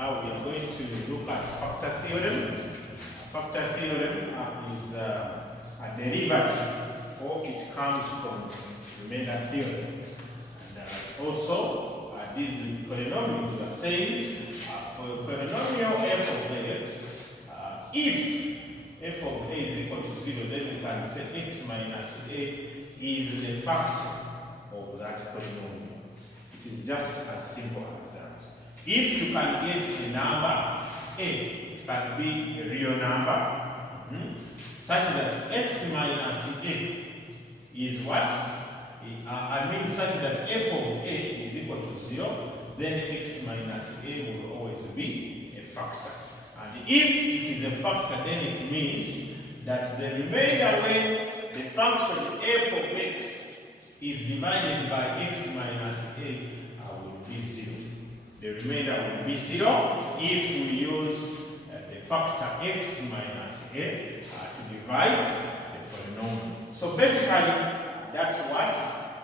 Now we are going to look at factor theorem. Factor theorem is a derivative, or it comes from remainder theorem. And also, these polynomials are saying for a polynomial f of x, if f of a is equal to 0, then we can say x minus a is the factor of that polynomial. It is just as simple as that. If you can get the number a can be a real number, such that x minus a is what? Such that f of a is equal to 0, then x minus a will always be a factor. And if it is a factor, then it means that the remainder when the function f of x is divided by x minus a will be 0. The remainder will be 0 if we use the factor x minus a to divide the polynomial. So basically, that's what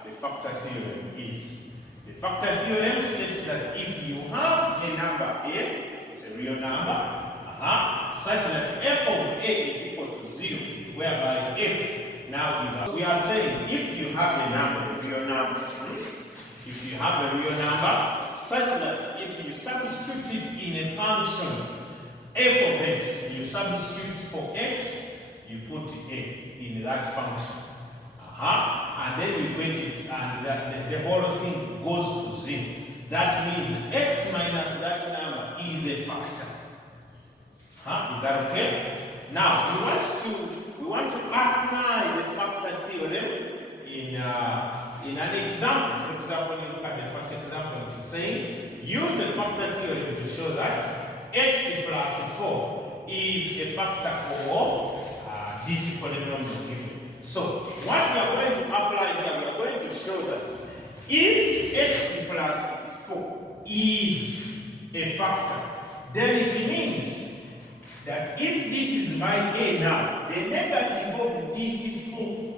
the factor theorem is. The factor theorem states that if you have a number a, it's a real number, such that f of a is equal to 0, whereby f now is, we are saying if you have a number, a real number, if you have a real number, such that if you substitute it in a function f of x, you substitute for x, you put a in that function. And then you get it, and the whole thing goes to 0. That means x minus that number is a factor. Is that okay? Now we want to apply the factor theorem in an example. For example, when you look at the first example, it is saying use the factor theorem to show that x plus 4 is a factor of this polynomial given. So what we are going to apply here, we are going to show that if x plus 4 is a factor, then it means that if this is my a now, the negative of this 4,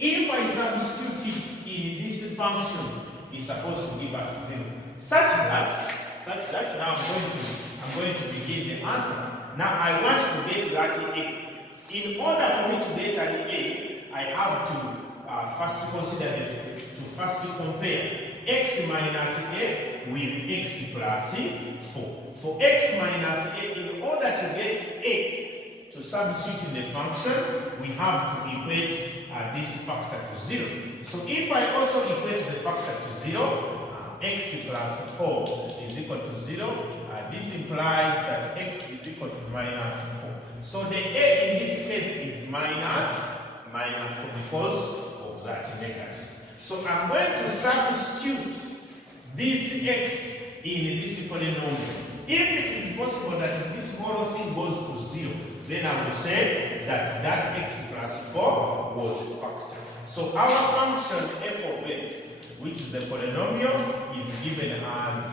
if I substitute it in this function, is supposed to give us 0. Such that now I'm going to begin the answer. Now I want to get that a. In order for me to get an a, I have to first consider first compare x minus a with x plus 4. For x minus a, in order to get a to substitute in the function, we have to equate this factor to 0. So if I also equate the factor to 0, x plus 4 is equal to 0, this implies that x is equal to minus 4. So the a in this case is minus 4 because of that negative. So I'm going to substitute this x in this polynomial. If it is possible that this whole thing goes to 0, then I will say that that x plus 4 was a factor. So our function f of x, which is the polynomial, is given as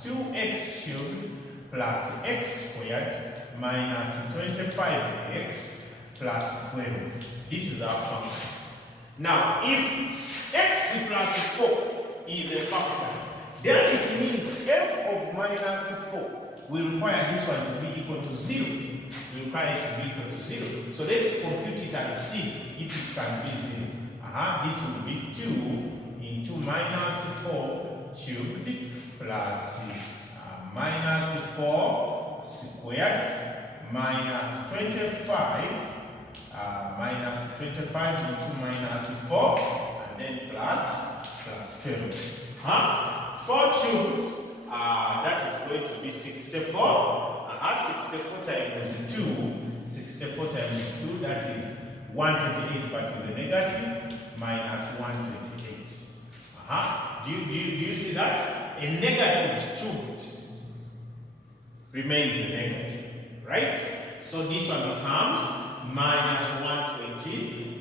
2x cubed plus x squared minus 25x plus 12. This is our function. Now, if x plus 4 is a factor, then it means f of minus 4 will require this one to be equal to 0. We require it to be equal to 0. So let's compute it and see if it can be 0. This will be 2 into minus 4 cubed plus minus 4 squared minus 25 into minus 4 and then plus 12. 4 cubed, that is going to be 64. 64 times 2, 64 times 2, that is 128, but with a negative, minus 128. Do you see that? A negative cubed remains a negative, right? So this one becomes minus 128.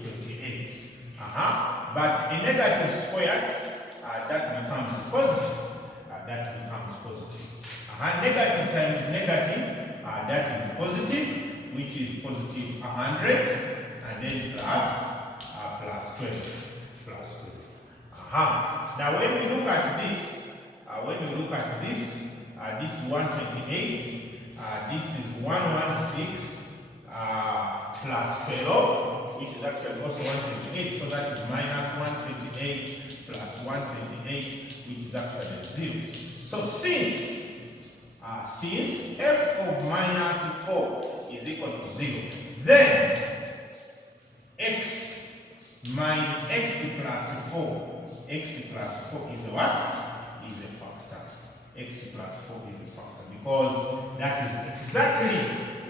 But a negative squared, that becomes positive. Negative times negative, that is positive, which is positive 100, and then plus 12. Now when we look at this, this this is 128. This is 116 plus 12, which is actually also 128. So that is minus 128 plus 128, which is actually 0. So since f of minus 4 is equal to 0, then x plus 4 is a what? Is a factor. X plus 4 is a factor, because that is exactly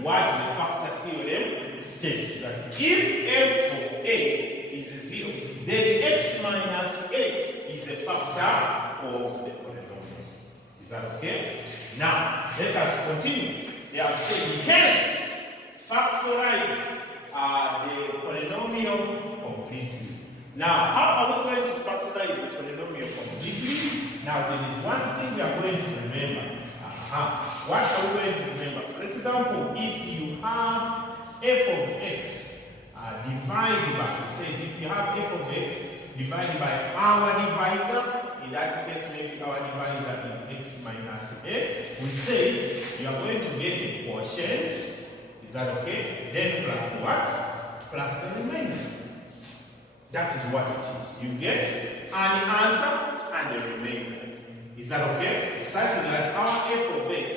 what the factor theorem states, that if f of a is 0, then x minus a is a factor of the polynomial. Is that okay? Now, let us continue. They have said, hence, factorize the polynomial completely. Now, how are we going to factorize the polynomial completely? Now, there is one thing we are going to remember. What are we going to remember? For example, if you have f of x divided by, say, if you have f of x divided by our divisor, in that case, maybe our divisor is x minus a, we say you are going to get a quotient. Is that okay? Then plus the what? Plus the remainder. That is what it is. You get an answer and the remainder. Is that okay? Such that our f of x,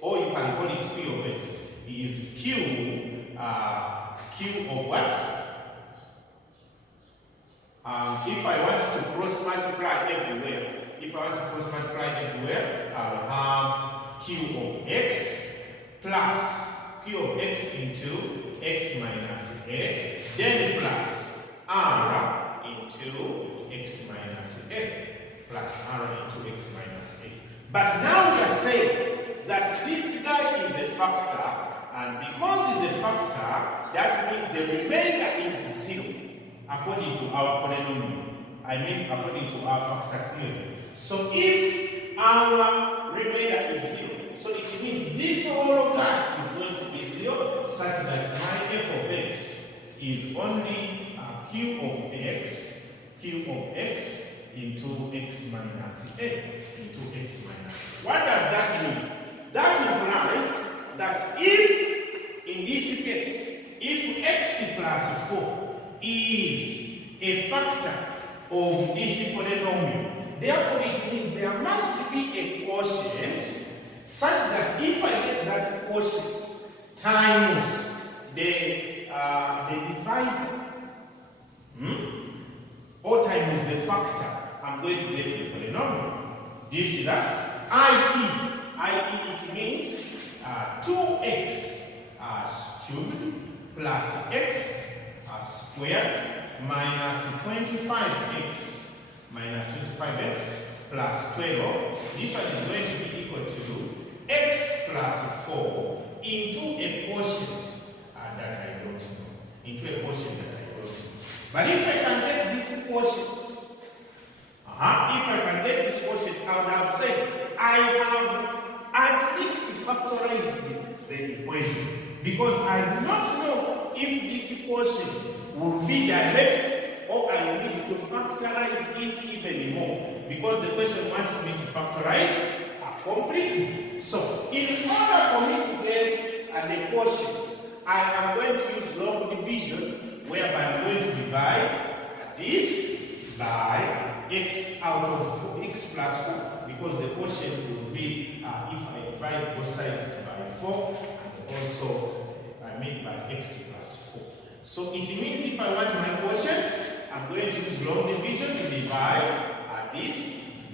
or you can call it p of x, is q of what? If I want to cross multiply everywhere, I will have q of x plus q of x into x minus a, then plus r into x minus a, plus r into x minus a. But now we are saying that this guy is a factor, and because it's a factor, that means the remainder is 0, according to our polynomial. According to our factor theory. So if our remainder is 0, so it means this whole guy is going to be 0, such that my f of x is only q of x into x minus a, What does that mean? That implies that if, in this case, if x plus 4 is a factor of this polynomial, therefore it means there must be a quotient such that if I get that quotient times the divisor, or times the factor, I'm going to get the polynomial. Do you see that? i.e. it means 2x cubed plus x squared minus 25x plus 12. This one is going to be equal to x plus 4 into a quotient that I don't know. But if I can get this quotient, I would have said I have at least factorized the equation, because I do not know if this quotient will be direct or I need to factorize it even more, because the question wants me to factorize completely. So, in order for me to get the quotient, I am going to use long division, whereby I'm going to divide this by x out of x plus 4, because the quotient will be, if I divide both sides by 4, and also by x plus 4. So it means if I want my quotient, I'm going to use long division to divide this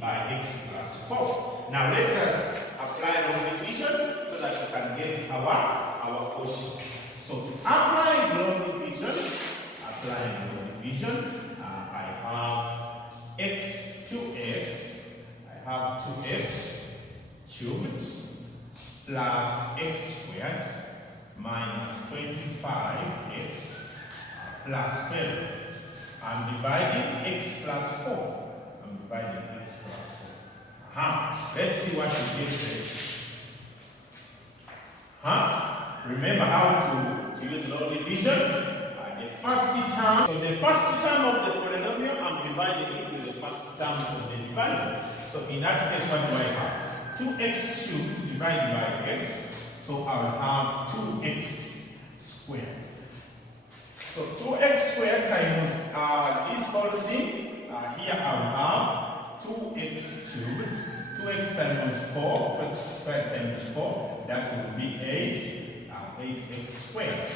by x plus 4. Now let us apply long division so that we can get our quotient. So to apply long division, I have x to x, I have 2x cubed plus x squared minus 25x plus 12. I'm dividing x plus 4. Let's see what we get here. Remember how to use long division? The first term. So the first term of the polynomial, I'm dividing it with the first term of the divisor. So in that case, what do I have? 2x cubed divided by x, so I will have 2x squared. So 2x squared times this whole thing, here I will have 2x cubed, 2x times 4, 2x squared times 4, that will be 8x squared.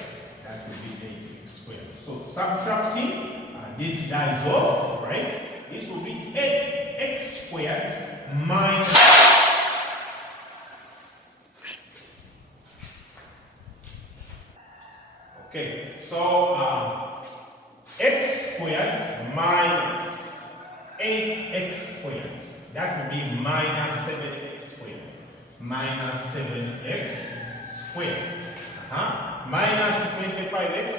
That will be 8x squared. So subtracting, this dies off, right? This will be 8x squared minus. Okay, so x squared minus 8x squared. That will be minus 7x squared. Minus 7x squared. Minus 25x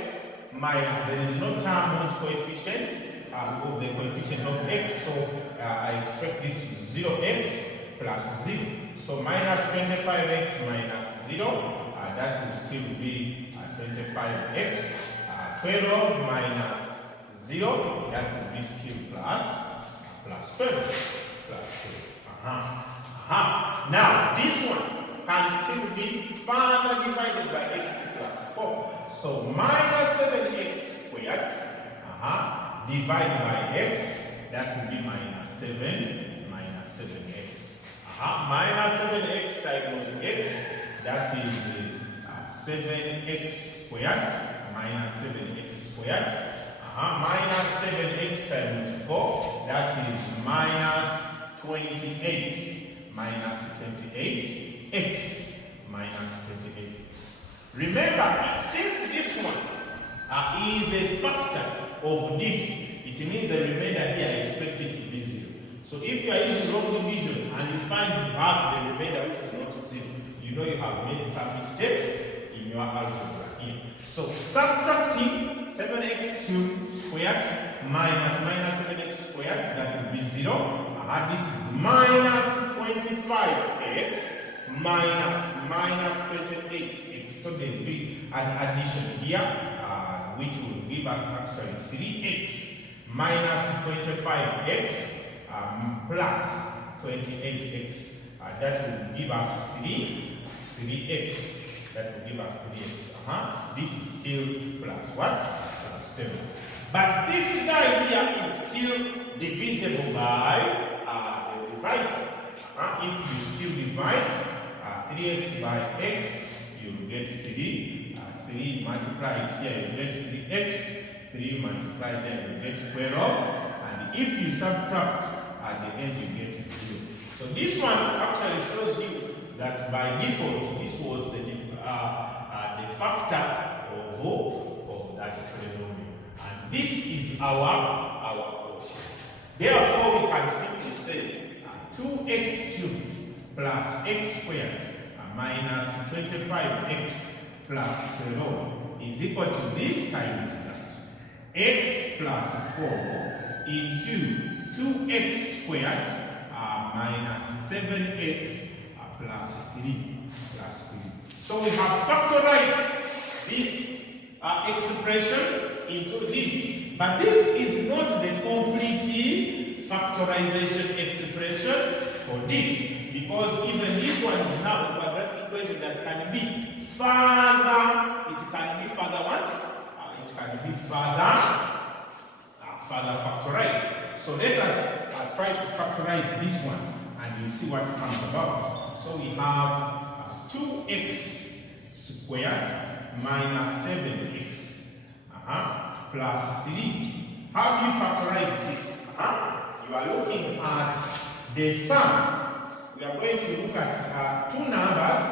minus, there is no term with coefficient of the coefficient of x, so I expect this 0x plus 0. So minus 25x minus 0, that will still be 25x. 12 minus 0, that will be still plus 12. Now, this one can still be further divided by x plus 4. So minus 7x squared divided by x, that will be minus 7x. Minus 7x times x, that is 7x squared, minus 7x squared. Minus 7x times 4, that is minus 28. Minus 28x. Minus 28x. Remember, since this one is a factor of this, it means the remainder here is expected to be 0. So if you are using wrong division and you find you have the remainder which is not 0, you know you have made some mistakes in your algebra here. So subtracting 7x cubed squared minus 7x squared, that will be 0. This is minus 25x minus 28x. So there will be an addition here, which will give us actually 3x minus 25x plus 28x. That will give us 3x. That will give us 3x. This is still plus what? Plus 10. But this guy here is still divisible by the divisor. If you still divide 3x by x, you will get 3. 3 multiplied here, you get 3x. 3 multiplied there, you get 12. And if you subtract, at the end you get 0. So this one actually shows you that by default, this was the factor of that polynomial. And this is our quotient. Therefore, we can simply say 2x cubed plus x squared minus 25x plus 12 is equal to this times that. X plus 4 into 2x squared minus 7x plus 3. So we have factorized this expression into this. But this is not the complete factorization expression for this, because even this one is now a quadratic equation that can be further. It can be further what? It can be further factorized. So let us try to factorize this one, and you see what comes about. So we have 2x squared minus 7x plus 3. How do you factorize this? You are looking at the sum. We are going to look at two numbers,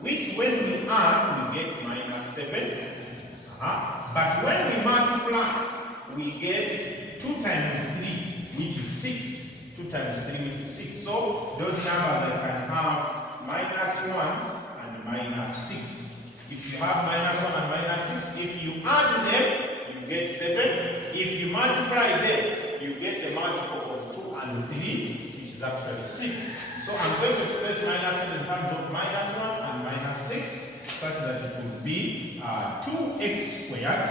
which when we add, we get minus 7. But when we multiply, we get 2 times 3, which is 6. 2 times 3, which is 6. So those numbers that can have minus 1 and minus 6. If you have minus 1 and minus 6, if you add them, you get 7. If you multiply them, you get a multiple of 2 and 3, which is actually 6. So I'm going to express minus 7 in terms of minus 1 and minus 6, such that it will be 2x squared.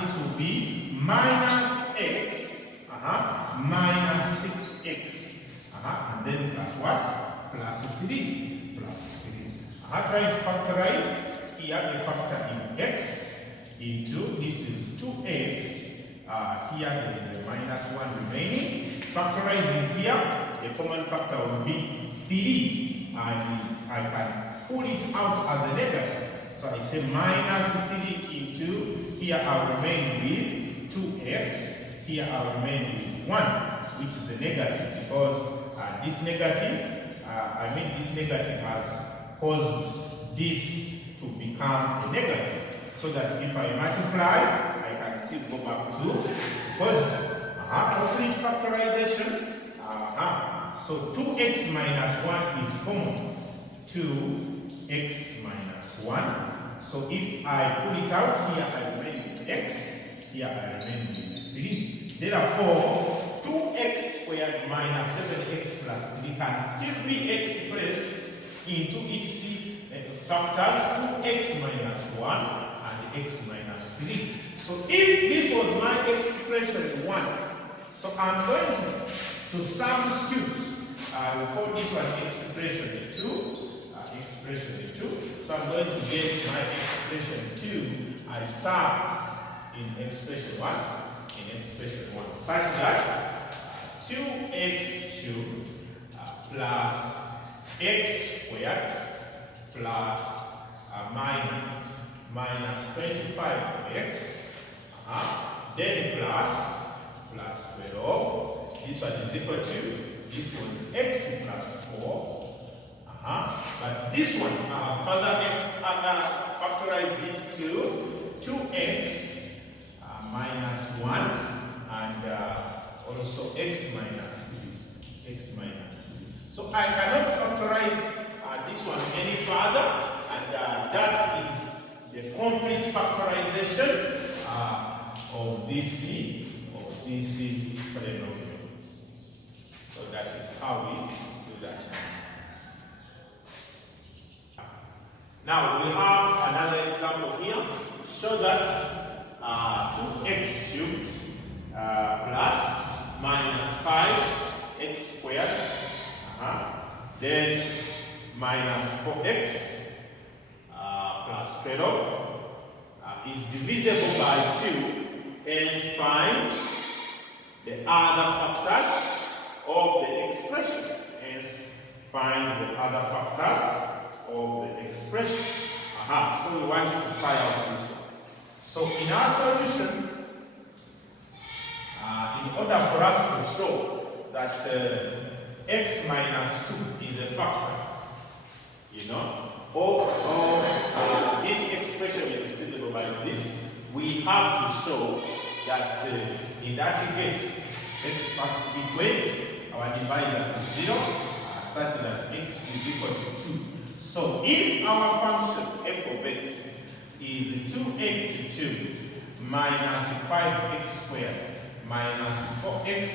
This will be minus x minus 6x. And then plus what? Plus 3. I'm trying to factorize. Here the factor is x into, this is 2x. Here there is a minus 1 remaining. Factorizing here, the common factor will be 3. And I can pull it out as a negative. So I say minus 3 into, here I'll remain with 2x. Here I'll remain with 1, which is a negative because this negative, this negative has caused this to become a negative. So that if I multiply, I can still go back to positive. Complete factorization. So 2x minus 1 is common. 2x minus 1. So if I pull it out, here I remain with x. Here I remain with 3. Therefore, 2x squared minus 7x plus 3 can still be expressed into its factors 2x minus 1 and x minus 3. So if this was my expression 1, so I'm going to substitute. I will call this one expression 2. Expression 2. So I'm going to get my expression 2. I sub in expression 1. In expression 1, such that 2x cubed plus x squared plus minus 25x, then plus 12. This one is equal to, this one x plus 4. But this one, further factorize it to 2x minus 1 and also x minus 3. X minus 3. So I cannot factorize this one any further, and that is the complete factorization of this polynomial. So that is how we do that. Now we have another example here. Show that 2x cubed plus minus 5x squared, then minus 4x plus 12 is divisible by 2, and find the other factors of the expression. Hence, find the other factors of the expression. So we want to try out this one. So in our solution, in order for us to show that x minus 2 is a factor, or this expression is divisible by this, we have to show that in that case, let's first equate our divisor to 0, such that x is equal to 2. So if our function f of x is 2x cubed minus 5x squared minus 4x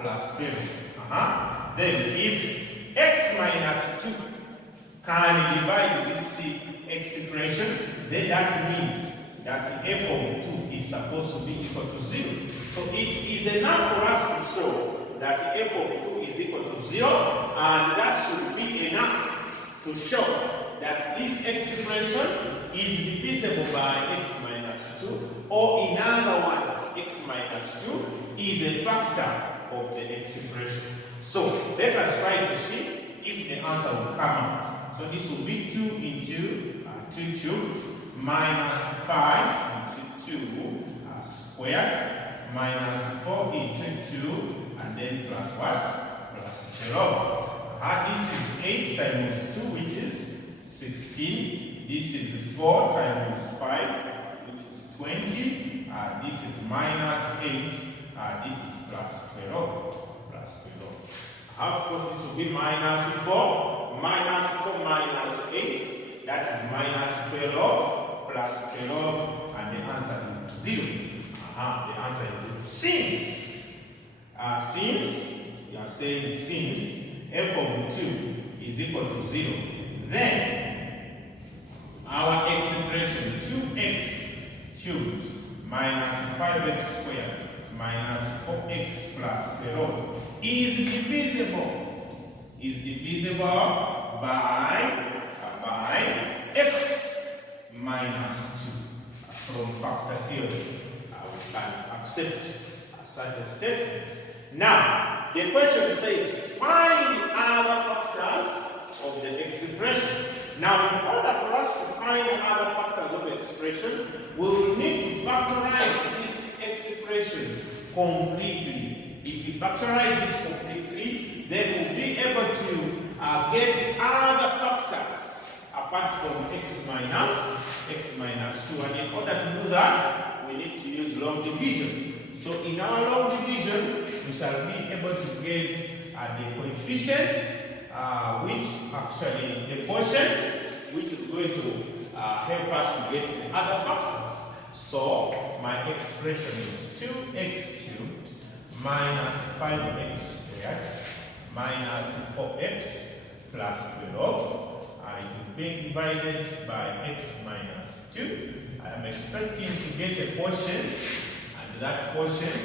plus 12, then if x minus 2 can divide this expression, then that means that f of 2 is supposed to be equal to 0. So it is enough for us to show that f of 2 is equal to 0, and that should be enough to show that this expression is divisible by x minus 2, or in other words, x minus 2 is a factor of the expression. So let us try to see if the answer will come out. So this will be 2 into 2 cubed minus 5 into 2 squared minus 4 into 2 and then plus what? Plus 12. This is 8 times 2, which is 16. This is 4 times 5, which is 20. This is minus 8. This is plus 12. Plus 12. Of course, this will be minus 4. Minus 4 minus 8. That is minus 12 plus 12. And the answer is 0. The answer is 0. Since we are saying since f of 2 is equal to 0, then our expression 2x cubed minus 5x squared minus 4x plus 12 is divisible by theorem. We can accept such a statement. Now, the question says, find other factors of the expression. Now, in order for us to find other factors of the expression, we will need to factorize this expression completely. If we factorize it completely, then we'll be able to get other factors apart from x minus 2. And in order to do that, we need to use long division. So in our long division, we shall be able to get the coefficient, which actually the quotient, which is going to help us to get the other factors. So my expression is 2x cubed minus 5x squared minus 4x plus 12. It is being divided by x minus 2. I am expecting to get a quotient, and that quotient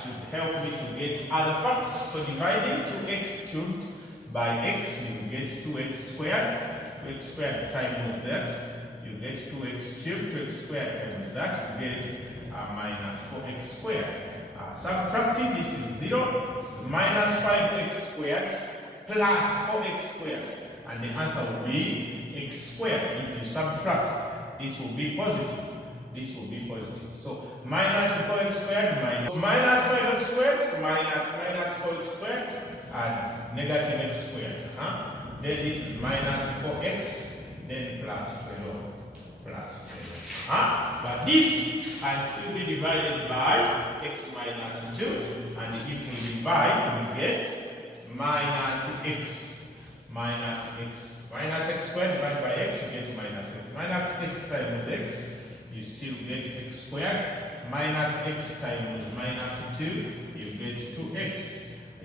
should help me to get other factors. So dividing 2x cubed by x, you get 2x squared. 2x squared times that, you get 2x cubed. 2x squared times that, you get minus 4x squared. Subtracting this is 0. This is minus 5x squared plus 4x squared. And the answer will be x squared. If you subtract, this will be positive. This will be positive. So minus 4x squared minus 5x squared minus 4x squared, and this is negative x squared. Then this is minus 4x, then plus 12. But this can still be divided by x minus 2. And if we divide, we get minus x. Minus x squared divided by x, you get minus x. Minus x times x, you still get x squared. Minus x times minus 2, you get 2x.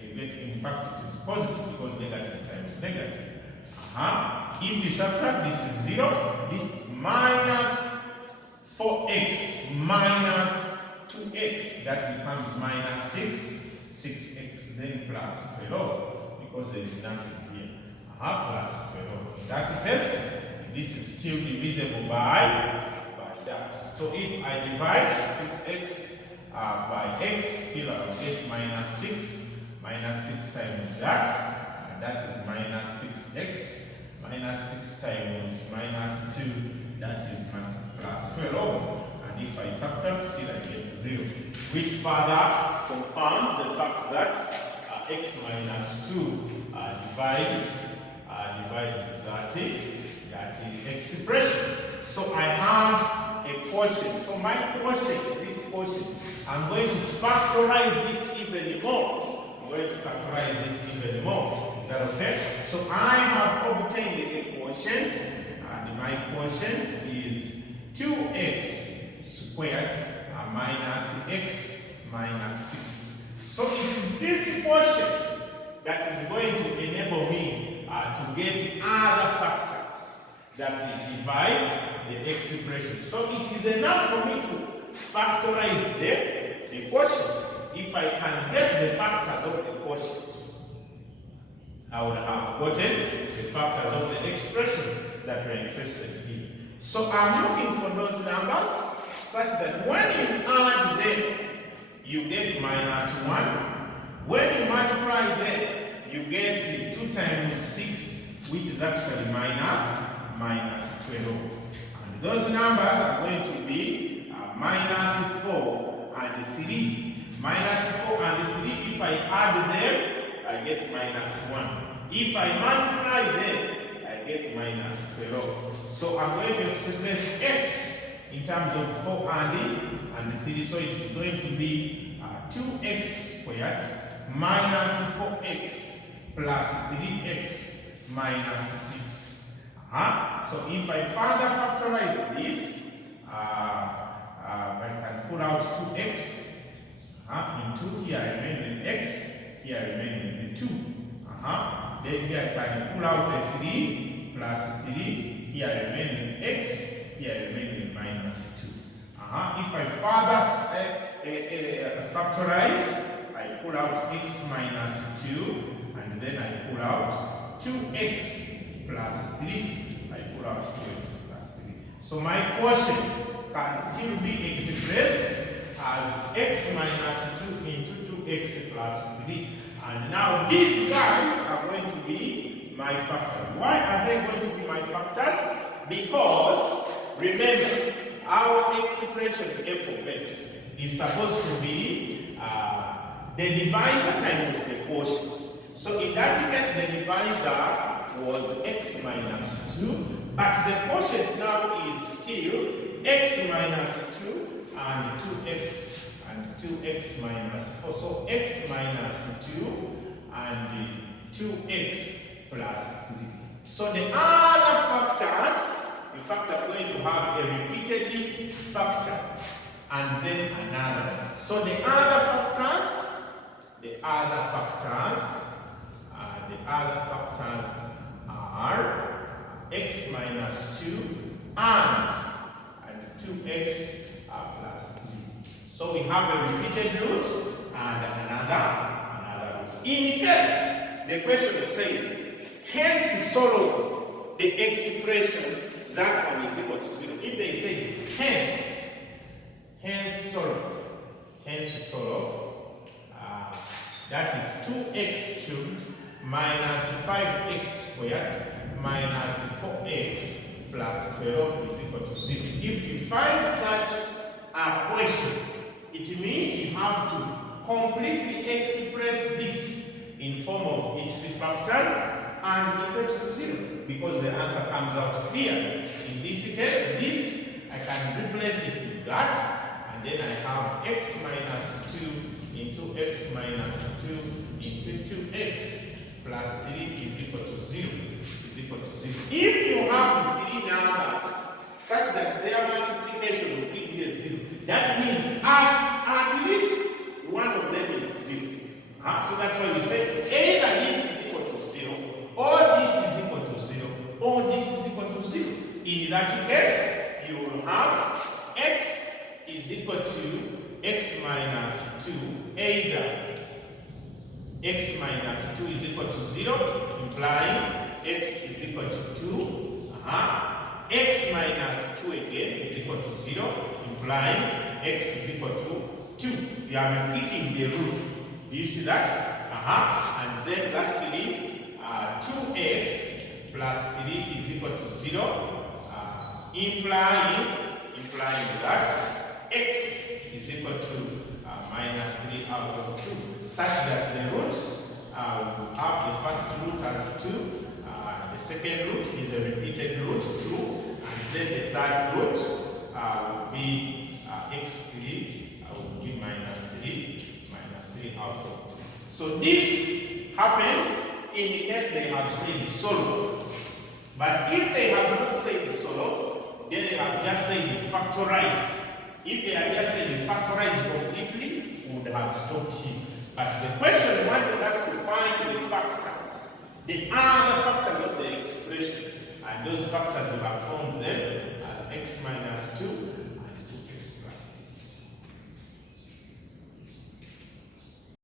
You get, in fact, it is positive because negative times negative. If you subtract, this is 0. This minus 4x minus 2x, that becomes minus 6x, then plus 12, because there is nothing here. Plus 12. In that case, this is still divisible by that. So if I divide 6x by x, still I will get minus 6. Minus 6 times that, and that is minus 6x. Minus 6 times minus 2, that is plus 12. And if I subtract, still I get 0. Which further confirms the fact that x minus 2 divides that expression. So I have a quotient. So my quotient, this quotient, I'm going to factorize it even more. Is that okay? So I have obtained a quotient, and my quotient is 2x squared minus x minus 6. So it is this quotient that is going to enable me to get other factors that divide the expression. So it is enough for me to factorize the quotient. If I can get the factors of the quotient, I would have gotten the factors of the expression that we're interested in. So I'm looking for those numbers such that when you add them, you get minus 1. When you multiply them, you get 2 times 6, which is actually minus 12. And those numbers are going to be minus 4 and 3. Minus 4 and 3, if I add them, I get minus 1. If I multiply them, I get minus 12. So I'm going to express x in terms of 4 and 3. So it's going to be 2x squared minus 4x plus 3x minus 6. So if I further factorize this, I can pull out 2x. Into here I remain with x, here I remain with the 2. Then here I can pull out a 3 plus 3, here I remain with x, here I remain with minus 2. If I further factorize, I pull out x minus 2, and then I pull out 2x plus 3, I pull out 2x plus 3. So my quotient can still be expressed as x minus 2 into 2x plus 3. And now these guys are going to be my factors. Why are they going to be my factors? Because, remember, our expression f of x is supposed to be the divisor times the quotient. So in that case, the divisor was x minus 2, but the quotient now is still x minus 2 and 2x minus 4. So x minus 2 and 2x plus 3. So the other factors, in fact, are going to have a repeated factor and then another. So the other factors are x minus 2 and 2x plus 3. So we have a repeated root and another root. In case the question is saying, hence solve the expression that one is equal to 0. If they say hence solve, that is 2x cubed minus 5x squared minus 4x plus 12 is equal to 0. If you find such a question, it means you have to completely express this in form of its factors and equal to 0, because the answer comes out clear. In this case, this I can replace it with that, and then I have x minus 2 into x minus 2 into 2x plus 3 is equal to 0. If you have three numbers such that their multiplication will give you a 0, that means at least one of them is 0. So that's why we say either this is equal to 0, or this is equal to 0, or this is equal to 0. In that case, you will have x is equal to x minus 2, either x minus 2 is equal to 0, implying x is equal to 2. X minus 2 again is equal to 0, implying x is equal to 2. You are repeating the root. Do you see that? And then lastly, 2x plus 3 is equal to 0, implying that x is equal to minus 3 out of 2, such that the roots will have the first root as 2, the second root is a repeated root 2, and then the third root will be x3 will be minus 3 out of 2. So this happens in the case they have said solve. But if they have not said solve, then they have just said factorize. If they had just said factorize completely, we would have stopped here. But the question wanted us to find the factors, the other factors of the expression, and those factors